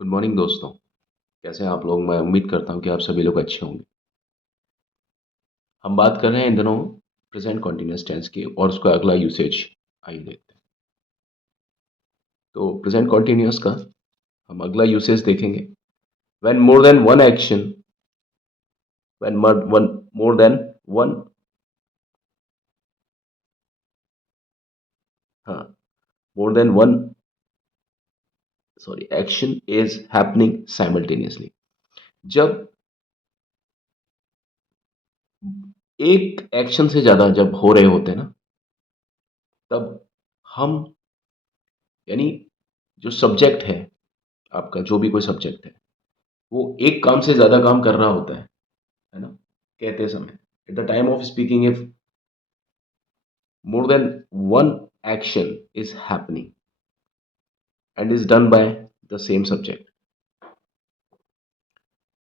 Good morning दोस्तों। कैसे हैं आप लोग? मैं उम्मीद करता हूं कि आप सभी लोग अच्छे होंगे। हम बात कर रहे हैं इन दिनों प्रेजेंट कॉन्टिन्यूअस टेंस की और उसका अगला यूसेज। आइए देखते हैं। तो प्रेजेंट कॉन्टिन्यूअस का हम अगला यूसेज देखेंगे। When more than one action, when one more than one, हाँ, more than one, sorry, action is happening simultaneously. जब एक एक्शन से ज्यादा जब हो रहे होते हैं ना, तब हम, यानी जो सब्जेक्ट है, आपका जो भी कोई सब्जेक्ट है, वो एक काम से ज्यादा काम कर रहा होता है ना, कहते समय। At the time of speaking, if more than one action is happening and is done by the same subject,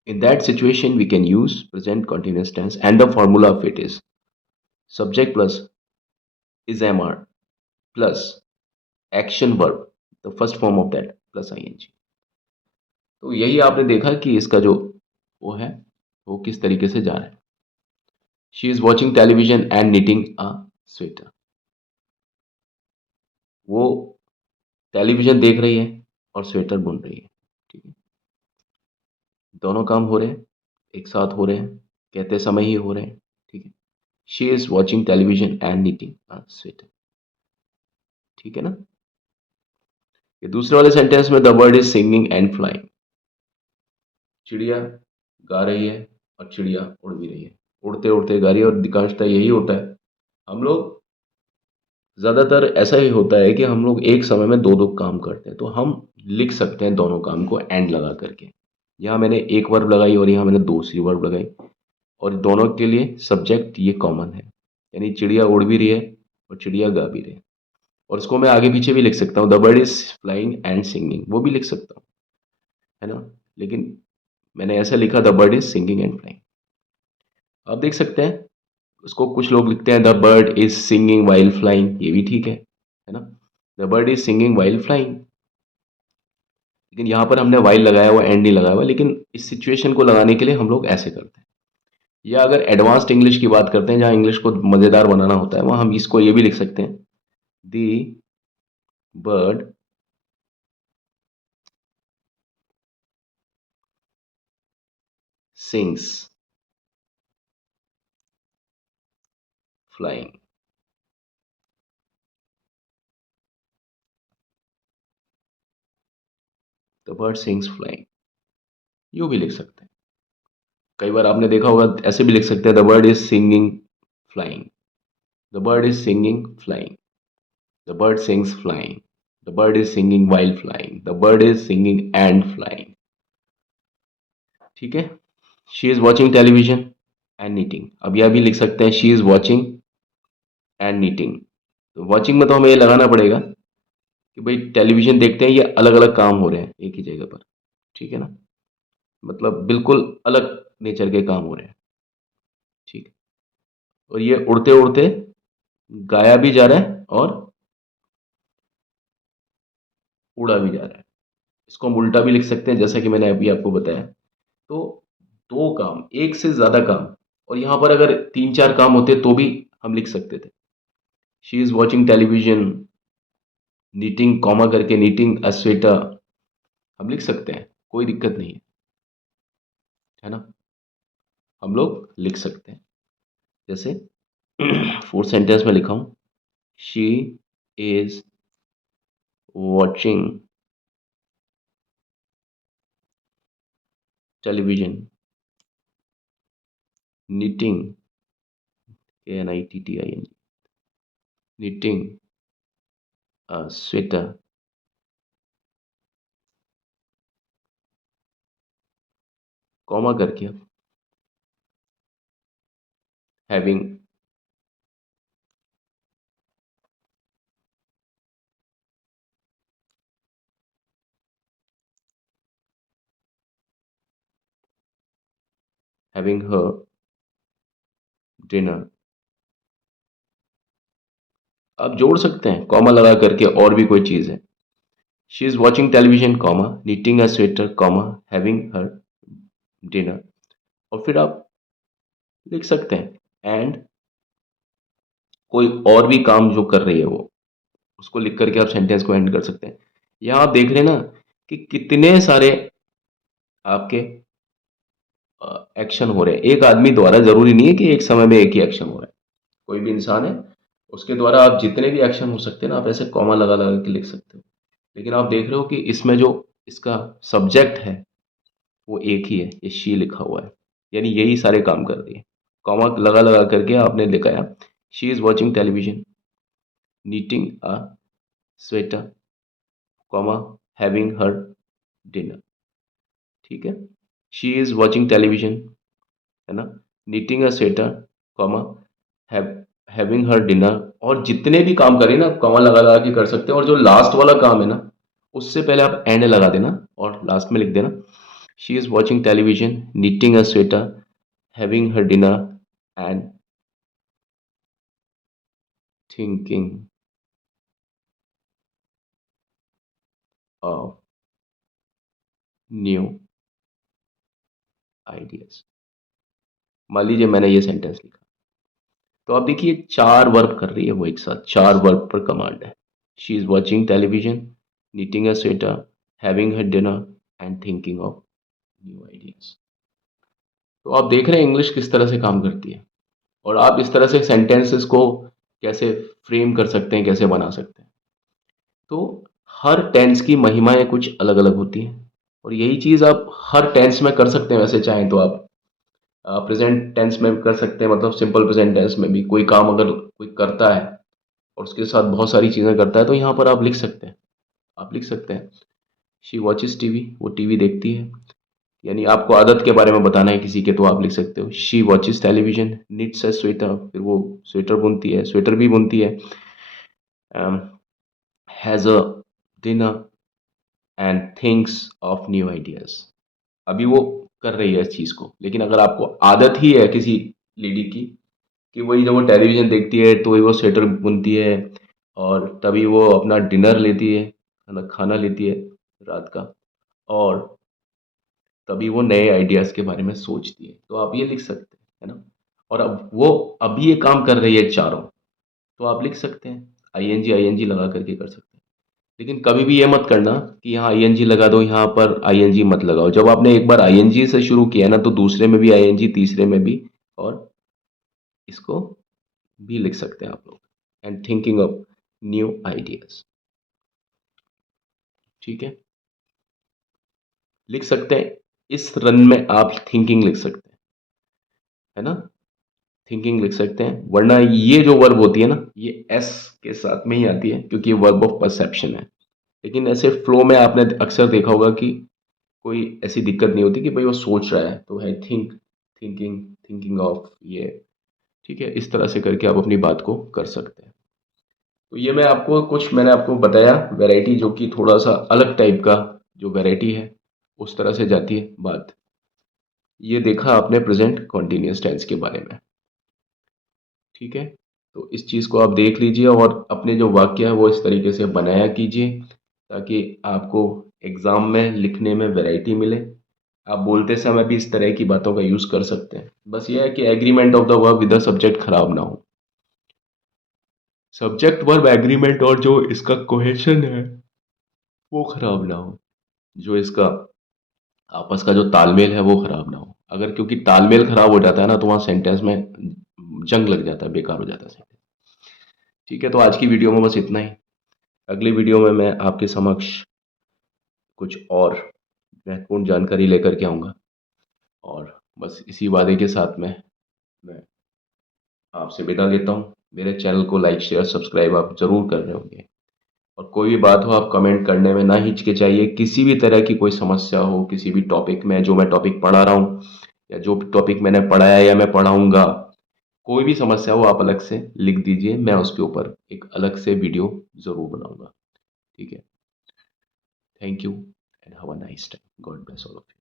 in that situation we can use present continuous tense, and the formula of it is subject plus is mr plus action verb, the first form of that, plus ing। तो यही आपने देखा कि इसका जो वो है, वो किस तरीके से जा रहा है। She is watching television and knitting a sweater. वो टेलीविजन देख रही है और स्वेटर बुन रही है। ठीक है, दोनों काम हो रहे हैं, एक साथ हो रहे हैं, कहते समय ही हो रहे हैं। ठीक है, she is watching television and knitting a sweater. ठीक है ना। ये दूसरे वाले सेंटेंस में the word is singing and flying. चिड़िया गा रही है और चिड़िया उड़ भी रही है, उड़ते उड़ते गा रही है। और अधिकांशतः यही होता है, हम लोग, ज़्यादातर ऐसा ही होता है कि हम लोग एक समय में दो दो काम करते हैं, तो हम लिख सकते हैं दोनों काम को एंड लगा करके। यहाँ मैंने एक वर्ब लगाई और यहाँ मैंने दूसरी वर्ब लगाई, और दोनों के लिए सब्जेक्ट ये कॉमन है, यानी चिड़िया उड़ भी रही है और चिड़िया गा भी रही है। और इसको मैं आगे पीछे भी लिख सकता हूँ, the bird is flying and singing, वो भी लिख सकता हूँ, है ना। लेकिन मैंने ऐसा लिखा, the bird is singing and flying. आप देख सकते हैं, उसको कुछ लोग लिखते हैं the bird is singing while flying, ये भी ठीक है ना। The bird is singing while flying, लेकिन यहाँ पर हमने वाइल लगाया हुआ, एंड नहीं लगाया हुआ, लेकिन इस सिचुएशन को लगाने के लिए हम लोग ऐसे करते हैं। या अगर एडवांस्ड इंग्लिश की बात करते हैं, जहाँ इंग्लिश को मज़ेदार बनाना होता है, वहाँ हम इसको ये भी लिख सकते हैं, the bird sings flying. The bird sings flying, यूँ भी लिख सकते हैं। कई बार आपने देखा होगा, ऐसे भी लिख सकते हैं, the bird is singing flying, the bird is singing flying, the bird sings flying, the bird is singing while flying, the bird is singing and flying. ठीक है। She is watching television and knitting, अब यह भी लिख सकते हैं, she is watching and knitting. तो watching में तो हमें ये लगाना पड़ेगा कि भाई टेलीविजन देखते हैं, ये अलग अलग काम हो रहे हैं एक ही जगह पर। ठीक है ना, मतलब बिल्कुल अलग नेचर के काम हो रहे हैं। ठीक है, और ये उड़ते उड़ते गाया भी जा रहा है और उड़ा भी जा रहा है। इसको हम उल्टा भी लिख सकते हैं, जैसा कि मैंने अभी आपको बताया। तो दो काम, एक से ज्यादा काम, और यहाँ पर अगर तीन चार काम होते तो भी हम लिख सकते थे। She is watching television, knitting comma करके, नीटिंग अ स्वेटर, हम लिख सकते हैं, कोई दिक्कत नहीं है ना। हम लोग लिख सकते हैं। जैसे फोर्थ सेंटेंस में लिखा हूं, she is watching television, knitting, knitting, knitting a sweater, comma करके, having having her dinner। आप जोड़ सकते हैं कॉमा लगा करके और भी कोई चीज़ है, she is watching television comma knitting a sweater comma having her dinner. और फिर आप लिख सकते हैं एंड कोई और भी काम जो कर रही है वो, उसको लिख करके आप सेंटेंस को एंड कर सकते हैं। यहाँ आप देख रहे हैं ना कि कितने सारे आपके एक्शन हो रहे हैं एक आदमी द्वारा। जरूरी नहीं है कि एक समय में एक ही एक्शन हो रहा है। कोई भी इंसान है, उसके द्वारा आप जितने भी एक्शन हो सकते हैं ना, आप ऐसे कॉमा लगा लगा के लिख सकते हो। लेकिन आप देख रहे हो कि इसमें जो इसका सब्जेक्ट है वो एक ही है, ये शी लिखा हुआ है, यानी यही सारे काम कर रही है। कॉमा लगा लगा करके आपने लिखाया she is watching television knitting a sweater comma having her dinner. ठीक है, शी इज वॉचिंग टेलीविजन, है ना, knitting a sweater comma having her dinner. और जितने भी काम करें ना कॉमा लगा लगा के कर सकते हैं। और जो लास्ट वाला काम है ना, उससे पहले आप एंड लगा देना और लास्ट में लिख देना she is watching television knitting a sweater having her dinner and thinking of new ideas. मान लीजिए मैंने ये सेंटेंस लिखा, तो आप देखिए चार वर्ब कर रही है वो एक साथ, चार वर्ब पर कमांड है। She is watching television knitting a sweater having her dinner and thinking of new ideas. तो आप देख रहे हैं इंग्लिश किस तरह से काम करती है, और आप इस तरह से सेंटेंसेस को कैसे फ्रेम कर सकते हैं, कैसे बना सकते हैं। तो हर टेंस की महिमाएं कुछ अलग अलग होती हैं, और यही चीज़ आप हर टेंस में कर सकते हैं। वैसे चाहें तो आप प्रेजेंट टेंस में कर सकते हैं, मतलब सिंपल प्रेजेंट टेंस में भी कोई काम अगर कोई करता है और उसके साथ बहुत सारी चीज़ें करता है, तो यहाँ पर आप लिख सकते हैं। आप लिख सकते हैं शी वॉचिस टीवी, वो टीवी देखती है। यानी आपको आदत के बारे में बताना है किसी के, तो आप लिख सकते हो she watches television nits a sweater, फिर वो स्वेटर बुनती है, स्वेटर भी बुनती है। Has a dinner and thinks of new ideas. अभी वो कर रही है इस चीज़ को, लेकिन अगर आपको आदत ही है किसी लेडी की कि वही जब वो टेलीविजन देखती है तो वही वो स्वेटर बुनती है, और तभी वो अपना डिनर लेती है, खाना खाना लेती है रात का, और तभी वो नए आइडियाज़ के बारे में सोचती है, तो आप ये लिख सकते हैं, है ना। और अब वो अभी ये काम कर रही है चारों, तो आप लिख सकते हैं आईएनजी लगा करके कर सकते हैं। लेकिन कभी भी ये मत करना कि यहाँ आईएनजी लगा दो, यहाँ पर आईएनजी मत लगाओ। जब आपने एक बार आईएनजी से शुरू किया ना, तो दूसरे में भी आईएनजी, तीसरे में भी, और इसको भी लिख सकते हैं आप लोग and thinking of new ideas. ठीक है, लिख सकते हैं इस रन में आप थिंकिंग लिख सकते हैं, है ना, थिंकिंग लिख सकते हैं। वरना ये जो वर्ब होती है ना, ये एस के साथ में ही आती है, क्योंकि ये वर्ब ऑफ परसेप्शन है। लेकिन ऐसे फ्लो में आपने अक्सर देखा होगा कि कोई ऐसी दिक्कत नहीं होती कि भाई वो सोच रहा है, तो है थिंक, थिंकिंग, थिंकिंग ऑफ ये। ठीक है, इस तरह से करके आप अपनी बात को कर सकते हैं। तो ये मैंने आपको बताया वैरायटी, जो कि थोड़ा सा अलग टाइप का जो वैरायटी है, उस तरह से जाती है बात। ये देखा आपने प्रेजेंट कॉन्टिन्यूस टेंस के बारे में। ठीक है, तो इस चीज़ को आप देख लीजिए और अपने जो वाक्य है वो इस तरीके से बनाया कीजिए, ताकि आपको एग्ज़ाम में लिखने में वैरायटी मिले। आप बोलते समय भी इस तरह की बातों का यूज़ कर सकते हैं। बस ये है कि agreement of the verb with the subject खराब ना हो। सब्जेक्ट वर्ब एग्रीमेंट और जो इसका कोहेशन है वो खराब ना हो। जो इसका आपस का जो तालमेल है वो खराब ना हो। अगर क्योंकि तालमेल खराब हो जाता है ना, तो वहाँ सेंटेंस में जंग लग जाता है, बेकार हो जाता है सेंटेंस। ठीक है, तो आज की वीडियो में बस इतना ही। अगली वीडियो में मैं आपके समक्ष कुछ और महत्वपूर्ण जानकारी लेकर के आऊँगा, और बस इसी वादे के साथ में मैं आपसे विदा लेता हूँ। मेरे चैनल को लाइक शेयर सब्सक्राइब आप ज़रूर कर रहे होंगे, और कोई भी बात हो आप कमेंट करने में ना हिचकिचाइए। किसी भी तरह की कोई समस्या हो किसी भी टॉपिक में, जो मैं टॉपिक पढ़ा रहा हूँ या जो टॉपिक मैंने पढ़ाया या मैं पढ़ाऊँगा, कोई भी समस्या हो आप अलग से लिख दीजिए, मैं उसके ऊपर एक अलग से वीडियो ज़रूर बनाऊँगा। ठीक है, thank you and have a nice time. God bless all of you.